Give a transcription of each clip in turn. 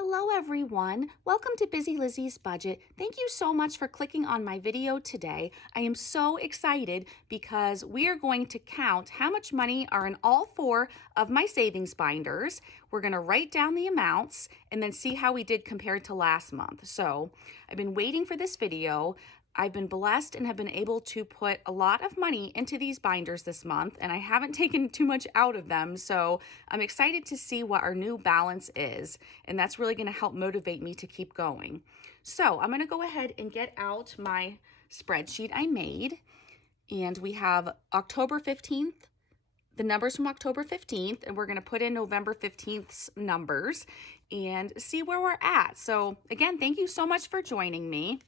Hello everyone, welcome to Busy Lizzy's Budget. Thank you so much for clicking on my video today. I am so excited because we are going to count how much money are in all four of my savings binders. We're going to write down the amounts and then see how we did compared to last month. So I've been waiting for this video. I've been blessed and have been able to put a lot of money into these binders this month, and I haven't taken too much out of them, so I'm excited to see what our new balance is, and that's really going to help motivate me to keep going. So I'm going to go ahead and get out my spreadsheet I made, and we have October 15th, the numbers from October 15th, and we're going to put in November 15th's numbers and see where we're at. So again, thank you so much for joining me.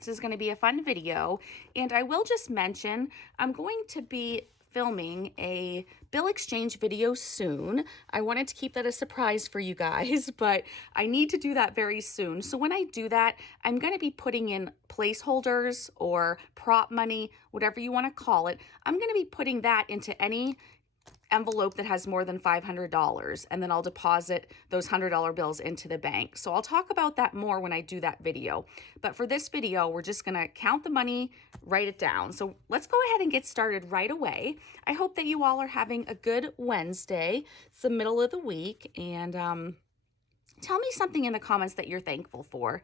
This is going to be a fun video, and I will just mention I'm going to be filming a bill exchange video soon. I wanted to keep that a surprise for you guys, but I need to do that very soon. So when I do that, I'm going to be putting in placeholders or prop money, whatever you want to call it. I'm going to be putting that into any envelope that has more than $500, and then I'll deposit those $100 bills into the bank. So I'll talk about that more when I do that video. But for this video, we're just going to count the money, write it down. So let's go ahead and get started right away. I hope that you all are having a good Wednesday. It's the middle of the week, and tell me something in the comments that you're thankful for.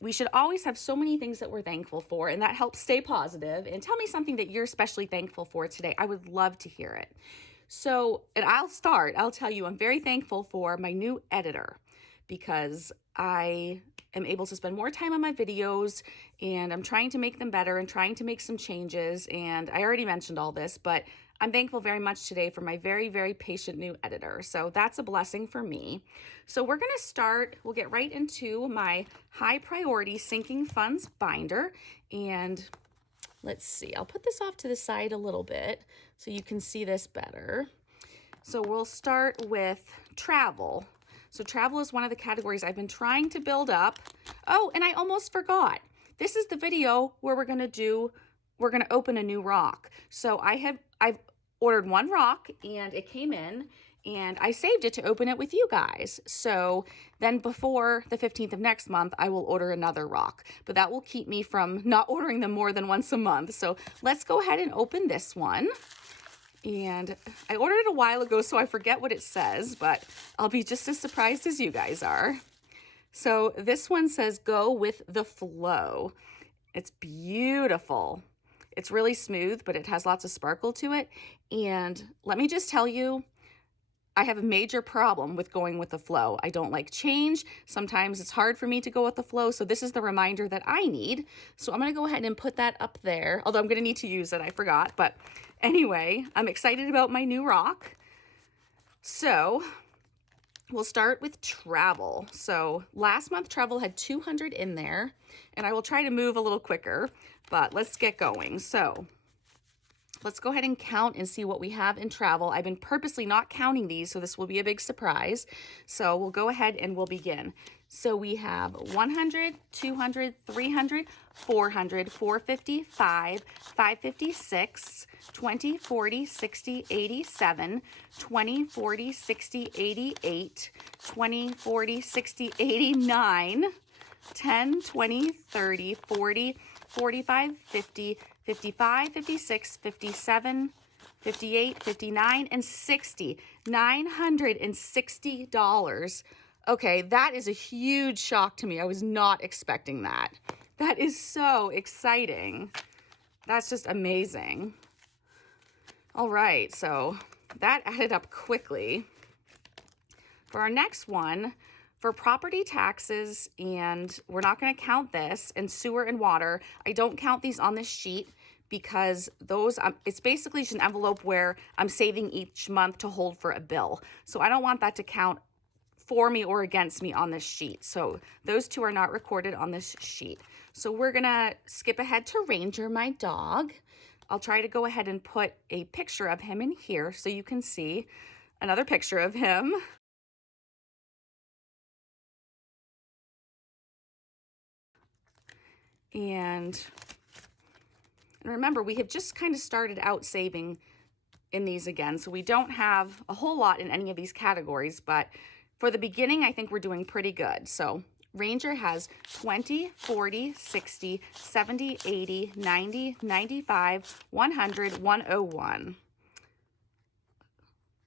We should always have so many things that we're thankful for, and that helps stay positive. And tell me something that you're especially thankful for today. I would love to hear it. So, and I'll tell you, I'm very thankful for my new editor because I am able to spend more time on my videos, and I'm trying to make them better and trying to make some changes. And I already mentioned all this, but I'm thankful very much today for my very, very patient new editor. So that's a blessing for me. So we're going to start, we'll get right into my high priority sinking funds binder. And let's see, I'll put this off to the side a little bit so you can see this better. So we'll start with travel. So travel is one of the categories I've been trying to build up. Oh, and I almost forgot. This is the video where we're going to open a new rock. So I've ordered one rock and it came in, and I saved it to open it with you guys. So then before the 15th of next month, I will order another rock, but that will keep me from not ordering them more than once a month. So let's go ahead and open this one. And I ordered it a while ago, so I forget what it says, but I'll be just as surprised as you guys are. So this one says, "Go with the flow." It's beautiful. It's really smooth, but it has lots of sparkle to it. And let me just tell you, I have a major problem with going with the flow. I don't like change. Sometimes it's hard for me to go with the flow. So this is the reminder that I need. So I'm going to go ahead and put that up there. Although I'm going to need to use it. I forgot. But anyway, I'm excited about my new rock. So we'll start with travel. So last month travel had 200 in there, and I will try to move a little quicker, but let's get going. So let's go ahead and count and see what we have in travel. I've been purposely not counting these, so this will be a big surprise. So we'll go ahead and we'll begin. So we have 100, 200, 300, 400, 450, 556, 20, 40, 60, 87, 20, 40, 60, 88, 20, 40, 60, 89, 10, 20, 30, 40, 45, 50, 55, 56, 57, 58, 59, and 60. $960. Okay, that is a huge shock to me. I was not expecting that. That is so exciting. That's just amazing. All right, so that added up quickly. For our next one, for property taxes, and we're not going to count this, and sewer and water, I don't count these on this sheet because those, it's basically just an envelope where I'm saving each month to hold for a bill. So I don't want that to count for me or against me on this sheet. So those two are not recorded on this sheet. So we're going to skip ahead to Ranger, my dog. I'll try to go ahead and put a picture of him in here so you can see another picture of him. And remember, we have just kind of started out saving in these again, so we don't have a whole lot in any of these categories, but For the beginning, I think we're doing pretty good. So Ranger has 20, 40, 60, 70, 80, 90, 95, 100, 101.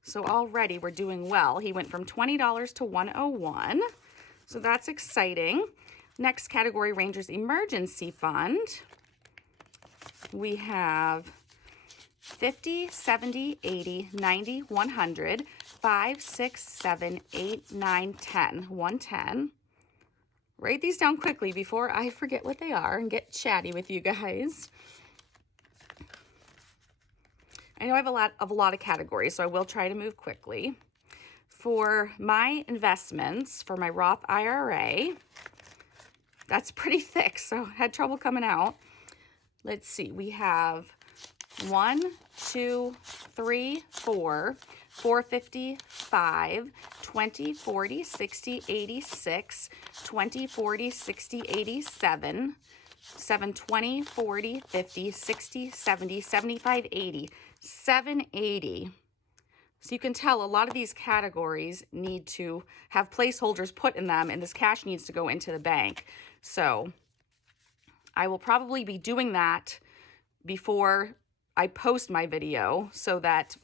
So already we're doing well. He went from $20 to 101. So that's exciting. Next category, Ranger's Emergency Fund. We have 50, 70, 80, 90, 100, 5, 6, 7, 8, 9, 10. 110. Write these down quickly before I forget what they are and get chatty with you guys. I know I have a lot of categories, so I will try to move quickly. For my investments, for my Roth IRA, that's pretty thick, so I had trouble coming out. Let's see, we have 1, 2, 3, 4, 450, 5, 20, 40, 60, 86, 20, 40, 60, 87, 720, 40, 50, 60, 70, 75, 80, 780. So you can tell a lot of these categories need to have placeholders put in them, and this cash needs to go into the bank. So I will probably be doing that before I post my video, so that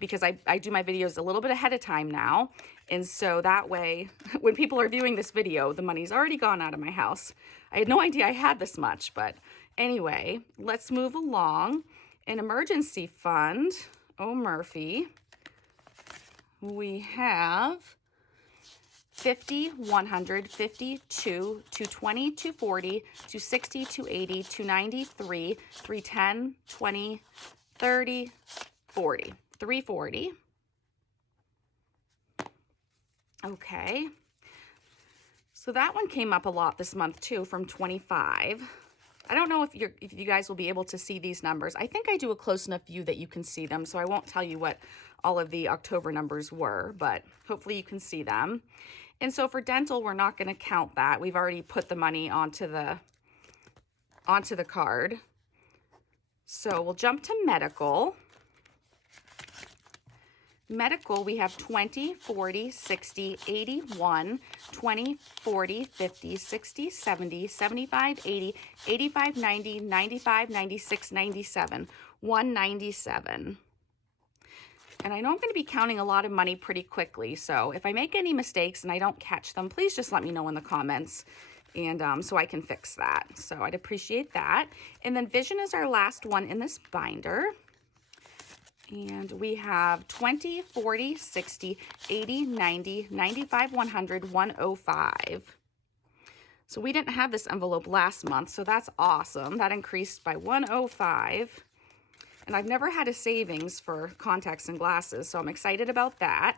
because I do my videos a little bit ahead of time now. And so that way, when people are viewing this video, the money's already gone out of my house. I had no idea I had this much, but anyway, let's move along. An emergency fund, oh Murphy, we have 50, 100, 50, 2, 220, 240, 260, 280, 293, 310, 20, 30, 40. 340. Okay. So that one came up a lot this month too, from 25. I don't know if you guys will be able to see these numbers. I think I do a close enough view that you can see them, so I won't tell you what all of the October numbers were, but hopefully you can see them. And so for dental, we're not going to count that. We've already put the money onto the card. So we'll jump to medical. Medical, we have 20, 40, 60, 81, 20, 40, 50, 60, 70, 75, 80, 85, 90, 95, 96, 97, 197. And I know I'm going to be counting a lot of money pretty quickly, so if I make any mistakes and I don't catch them, please just let me know in the comments, and so I can fix that. So I'd appreciate that. And then vision is our last one in this binder. And we have 20, 40, 60, 80, 90, 95, 100, 105. So we didn't have this envelope last month, so that's awesome. That increased by 105. And I've never had a savings for contacts and glasses, so I'm excited about that.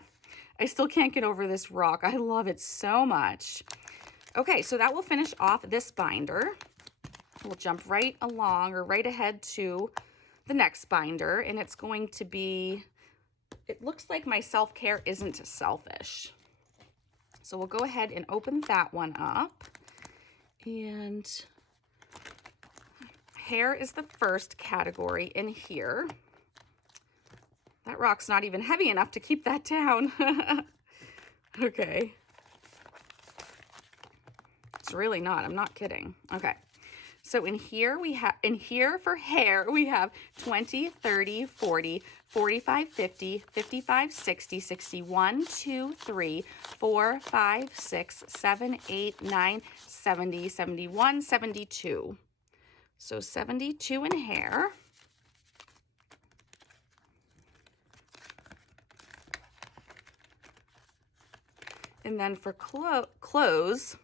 I still can't get over this rock. I love it so much. Okay, so that will finish off this binder. We'll jump right along or right ahead to the next binder, and it's going to be, it looks like my self-care isn't selfish. So we'll go ahead and open that one up. And hair is the first category in here. That rock's not even heavy enough to keep that down. Okay. It's really not, I'm not kidding. Okay. So in here for hair, we have 20, 30, 40, 45, 50, 55, 60, 61, 2, 3, 4, 5, 6, 7, 8, 9, 70, 71, 72. So 72 in hair. And then for clothes,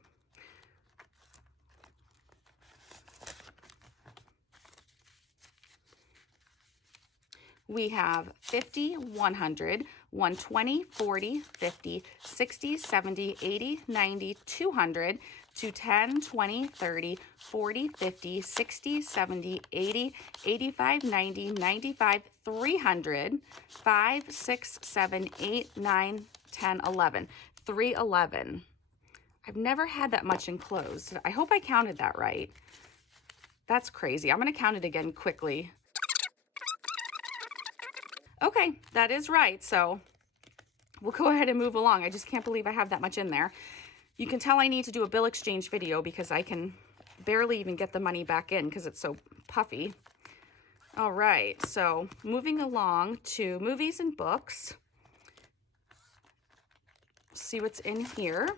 we have 50, 100, 120, 40, 50, 60, 70, 80, 90, 200, 210, 20, 30, 40, 50, 60, 70, 80, 85, 90, 95, 300, 5, 6, 7, 8, 9, 10, 11. 311. I've never had that much in clothes. I hope I counted that right. That's crazy. I'm going to count it again quickly. Okay, that is right. So we'll go ahead and move along. I just can't believe I have that much in there. You can tell I need to do a bill exchange video because I can barely even get the money back in because it's so puffy. All right, so moving along to movies and books. See what's in here.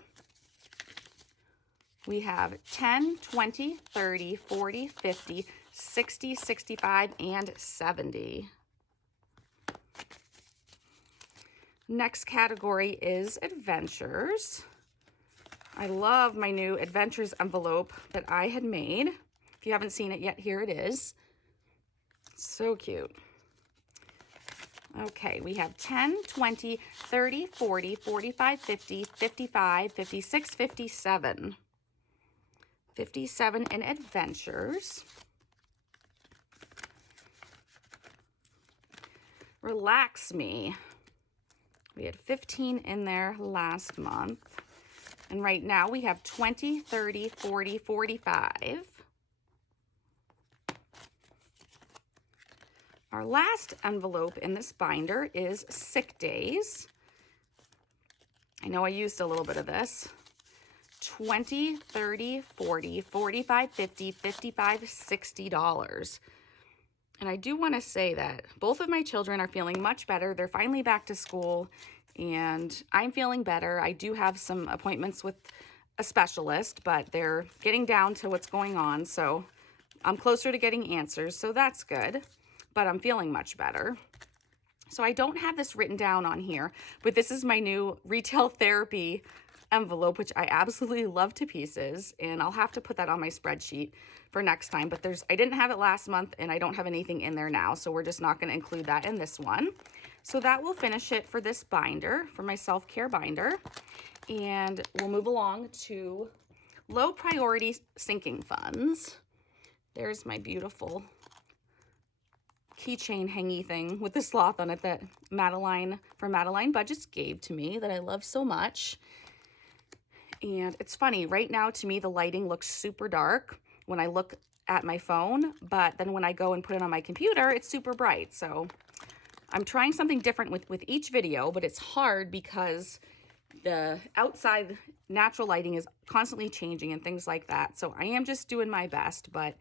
We have 10, 20, 30, 40, 50, 60, 65, and 70. Next category is adventures. I love my new adventures envelope that I had made. If you haven't seen it yet, here it is. So cute. Okay, we have 10, 20, 30, 40, 45, 50, 55, 56, 57. 57 in adventures. Relax Me. We had 15 in there last month. And right now we have 20, 30, 40, 45. Our last envelope in this binder is sick days. I know I used a little bit of this. 20, 30, 40, 45, 50, 55, $60. And I do want to say that both of my children are feeling much better. They're finally back to school and I'm feeling better. I do have some appointments with a specialist, but they're getting down to what's going on. So I'm closer to getting answers. So that's good, but I'm feeling much better. So I don't have this written down on here, but this is my new retail therapy envelope, which I absolutely love to pieces, and I'll have to put that on my spreadsheet for next time. But I didn't have it last month and I don't have anything in there now, so we're just not going to include that in this one. So that will finish it for this binder, for my self-care binder, and we'll move along to low priority sinking funds. There's my beautiful keychain hangy thing with the sloth on it that Madeline from Madeline Budgets gave to me that I love so much. And it's funny, right now to me the lighting looks super dark when I look at my phone, but then when I go and put it on my computer, it's super bright. So I'm trying something different with each video, but it's hard because the outside natural lighting is constantly changing and things like that. So I am just doing my best, but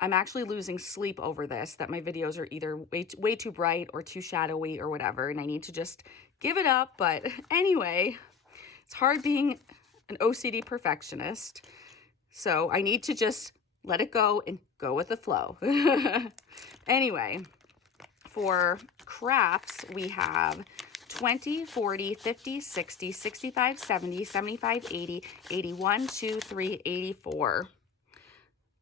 I'm actually losing sleep over this, that my videos are either way too bright or too shadowy or whatever, and I need to just give it up. But anyway, it's hard being an OCD perfectionist, so I need to just let it go and go with the flow. Anyway, for crafts, we have 20, 40, 50, 60, 65, 70, 75, 80, 81, 2, 3, 84.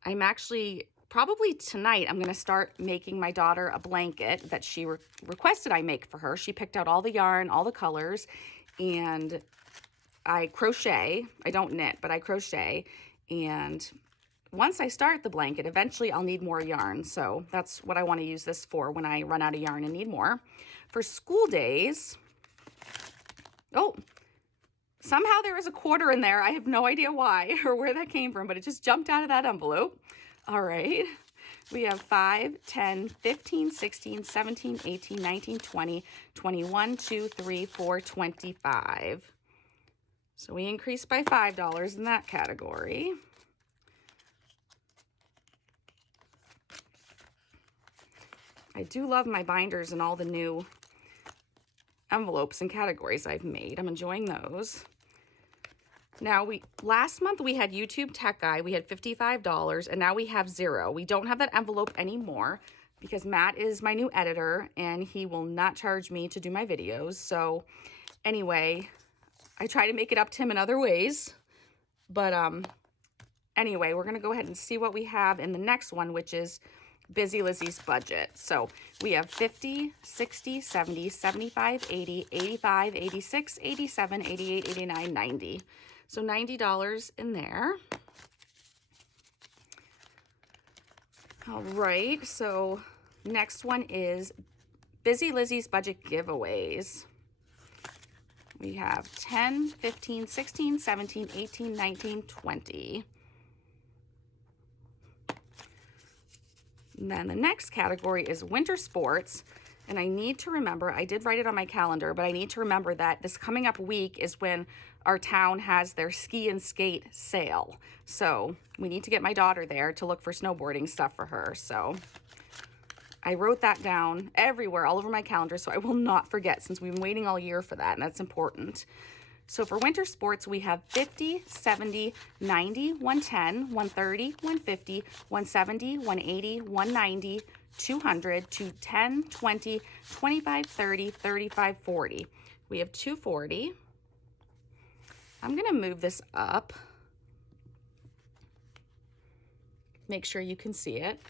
I'm actually, probably tonight, I'm going to start making my daughter a blanket that she requested I make for her. She picked out all the yarn, all the colors, and I crochet. I don't knit, but I crochet. And once I start the blanket, eventually I'll need more yarn. So that's what I want to use this for when I run out of yarn and need more. For school days, oh, somehow there is a quarter in there. I have no idea why or where that came from, but it just jumped out of that envelope. All right. We have 5, 10, 15, 16, 17, 18, 19, 20, 21, 2, 3, 4, 25. So we increased by $5 in that category. I do love my binders and all the new envelopes and categories I've made. I'm enjoying those. Now, last month we had YouTube Tech Guy. We had $55, and now we have $0. We don't have that envelope anymore because Matt is my new editor, and he will not charge me to do my videos. So anyway, I try to make it up to him in other ways, but anyway, we're going to go ahead and see what we have in the next one, which is Busy Lizzy's budget. So we have 50, 60, 70, 75, 80, 85, 86, 87, 88, 89, 90. So $90 in there. All right, so next one is Busy Lizzy's budget giveaways. We have 10, 15, 16, 17, 18, 19, 20. And then the next category is winter sports. And I need to remember, I did write it on my calendar, but I need to remember that this coming up week is when our town has their ski and skate sale. So we need to get my daughter there to look for snowboarding stuff for her. So I wrote that down everywhere, all over my calendar, so I will not forget, since we've been waiting all year for that, and that's important. So for winter sports, we have 50, 70, 90, 110, 130, 150, 170, 180, 190, 200, 210, 20, 25, 30, 35, 40. We have 240. I'm going to move this up. Make sure you can see it.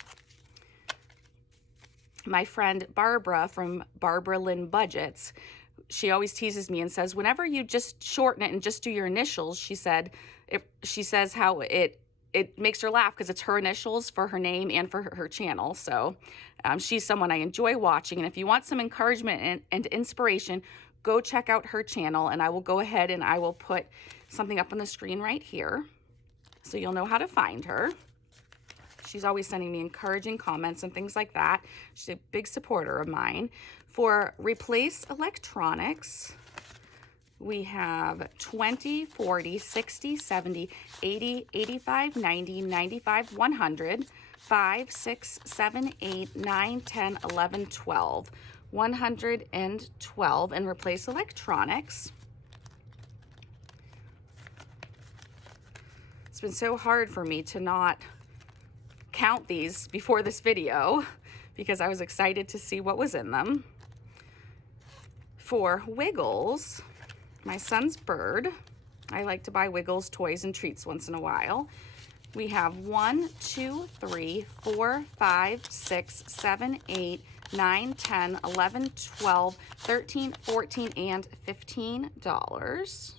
My friend Barbara from Barbara Lynn Budgets, she always teases me and says, whenever you just shorten it and just do your initials, she says how it makes her laugh because it's her initials for her name and for her channel. So she's someone I enjoy watching. And if you want some encouragement and inspiration, go check out her channel. And I will go ahead and I will put something up on the screen right here so you'll know how to find her. She's always sending me encouraging comments and things like that. She's a big supporter of mine. For replace electronics, we have 20, 40, 60, 70, 80, 85, 90, 95, 100, 5, 6, 7, 8, 9, 10, 11, 12. 112 and replace electronics. It's been so hard for me to not count these before this video because I was excited to see what was in them. For Wiggles, my son's bird, I like to buy Wiggles toys and treats once in a while. We have 1, 2, 3, 4, 5, 6, 7, 8, 9, 10, 11, 12, 13, 14, and $15.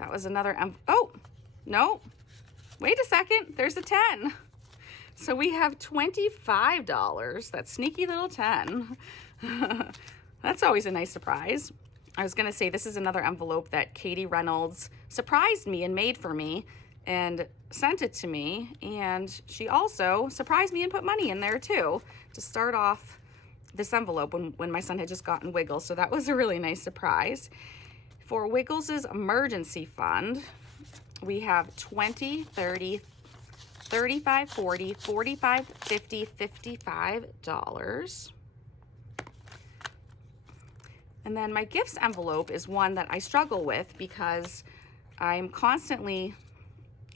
That was another, oh, no, wait a second, there's a 10. So we have $25, that sneaky little 10. That's always a nice surprise. I was gonna say this is another envelope that Katie Reynolds surprised me and made for me and sent it to me. And she also surprised me and put money in there too to start off this envelope when my son had just gotten Wiggles. So that was a really nice surprise. For Wiggles' emergency fund, we have 20, 30, 35, 40, 45, 50, $55. And then my gifts envelope is one that I struggle with because I'm constantly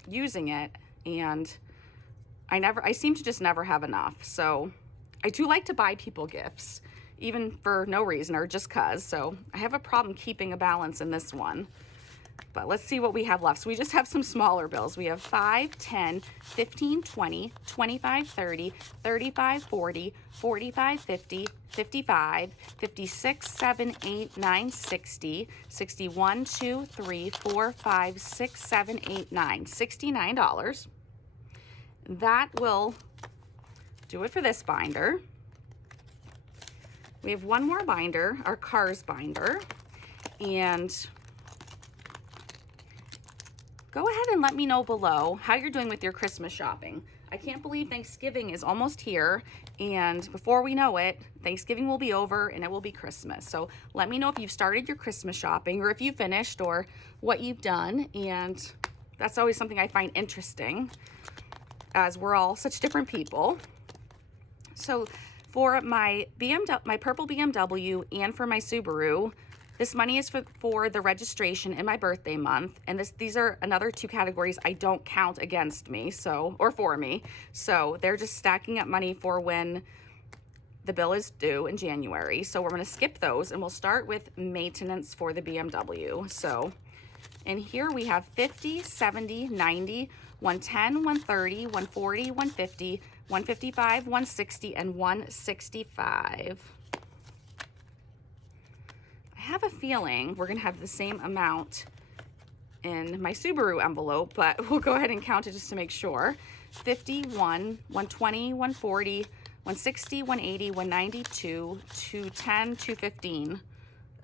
using it and I seem to just never have enough. So I do like to buy people gifts, even for no reason or just cause. So I have a problem keeping a balance in this one. But let's see what we have left. So we just have some smaller bills. We have 5, 10, 15, 20, 25, 30, 35, 40, 45, 50, 55, 56, 7, 8, 9, 60, 61, 2, 3, 4, 5, 6, 7, 8, 9, $69. That will do it for this binder. We have one more binder, our cars binder, and go ahead and let me know below how you're doing with your Christmas shopping. I can't believe Thanksgiving is almost here, and before we know it, Thanksgiving will be over and it will be Christmas. So let me know if you've started your Christmas shopping or if you finished or what you've done, and that's always something I find interesting as we're all such different people. So for my purple BMW and for my Subaru, this money is for the registration in my birthday month, and these are another two categories I don't count against me, or for me. So they're just stacking up money for when the bill is due in January. So we're gonna skip those and we'll start with maintenance for the BMW. So in here we have 50, 70, 90, 110, 130, 140, 150, 155, 160, and 165. I have a feeling we're gonna have the same amount in my Subaru envelope, but we'll go ahead and count it just to make sure. 51, 120, 140, 160, 180, 192, 210, 215.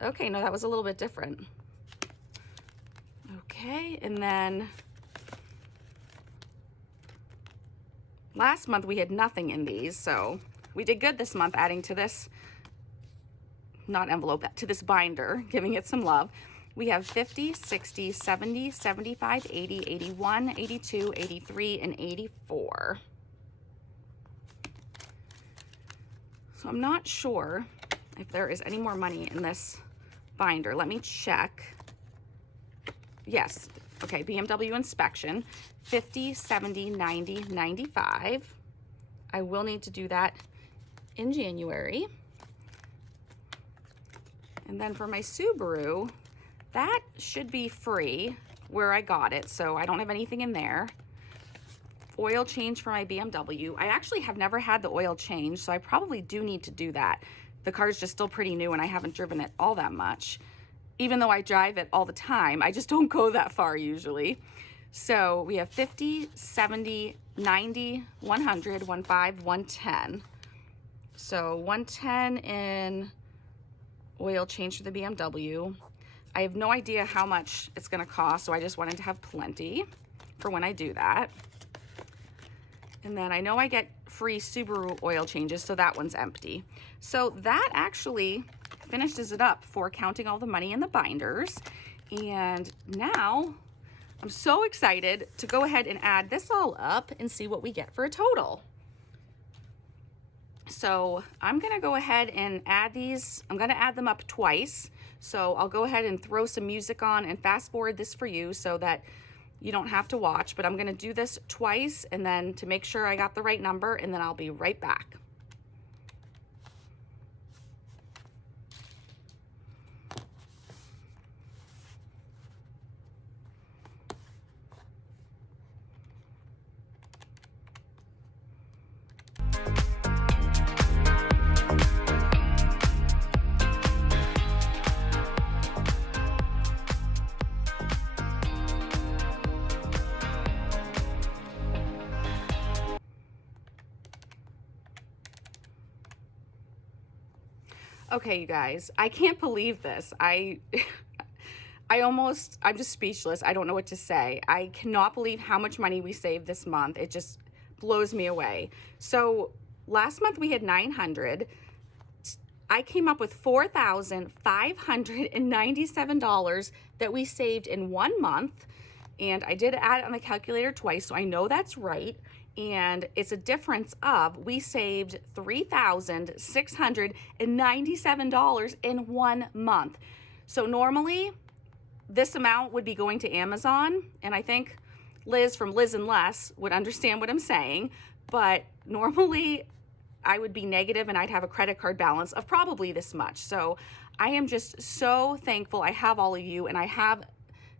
Okay, no, that was a little bit different. Okay, and then last month we had nothing in these, so we did good this month adding to this, not envelope, to this binder, giving it some love. We have 50, 60, 70, 75, 80, 81, 82, 83, and 84. So I'm not sure if there is any more money in this binder. Let me check. Yes, okay, BMW inspection, 50, 70, 90, 95. I will need to do that in January. And then for my Subaru, that should be free where I got it, so I don't have anything in there. Oil change for my BMW. I actually have never had the oil change, so I probably do need to do that. The car's just still pretty new and I haven't driven it all that much. Even though I drive it all the time, I just don't go that far usually. So we have 50, 70, 90, 100, 15, 110. So 110 in oil change for the BMW. I have no idea how much it's gonna cost, so I just wanted to have plenty for when I do that. And then I know I get free Subaru oil changes, so that one's empty. So that actually finishes it up for counting all the money in the binders. And now I'm so excited to go ahead and add this all up and see what we get for a total. So I'm gonna go ahead and add these. I'm gonna add them up twice. So I'll go ahead and throw some music on and fast forward this for you so that you don't have to watch, but I'm gonna do this twice and then to make sure I got the right number, and then I'll be right back. Okay, you guys, I can't believe this. I'm just speechless. I don't know what to say. I cannot believe how much money we saved this month. It just blows me away. So last month we had 900. I came up with $4,597 that we saved in 1 month. And I did add it on the calculator twice, so I know that's right. And it's a difference of, we saved $3,697 in 1 month. So normally this amount would be going to Amazon, and I think Liz from Liz and Less would understand what I'm saying, but normally I would be negative and I'd have a credit card balance of probably this much. So I am just so thankful I have all of you and I have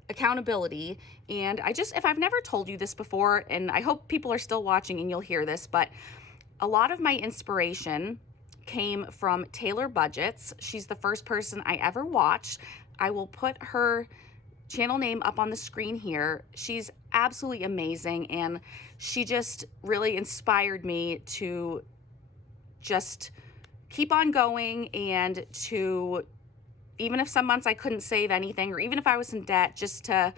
accountability. And if I've never told you this before, and I hope people are still watching and you'll hear this, but a lot of my inspiration came from Taylor Budgets. She's the first person I ever watched. I will put her channel name up on the screen here. She's absolutely amazing, and she just really inspired me to just keep on going, and to, even if some months I couldn't save anything, or even if I was in debt, just to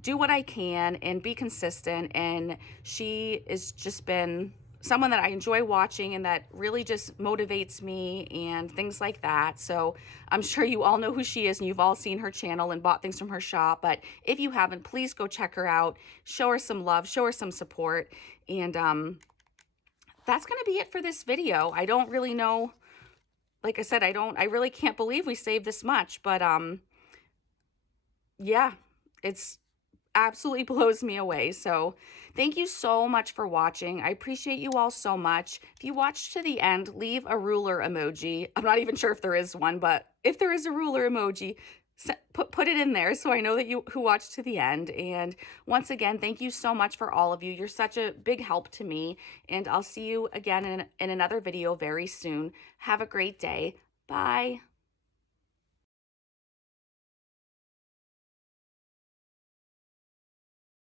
do what I can and be consistent. And she has just been someone that I enjoy watching and that really just motivates me and things like that. So I'm sure you all know who she is and you've all seen her channel and bought things from her shop. But if you haven't, please go check her out, show her some love, show her some support. And that's going to be it for this video. I don't really know. Like I said, I really can't believe we saved this much, but yeah, it's absolutely blows me away. So thank you so much for watching. I appreciate you all so much. If you watched to the end, leave a ruler emoji. I'm not even sure if there is one, but if there is a ruler emoji, put it in there so I know that you who watched to the end. And once again, thank you so much for all of you. You're such a big help to me, and I'll see you again in another video very soon. Have a great day. Bye.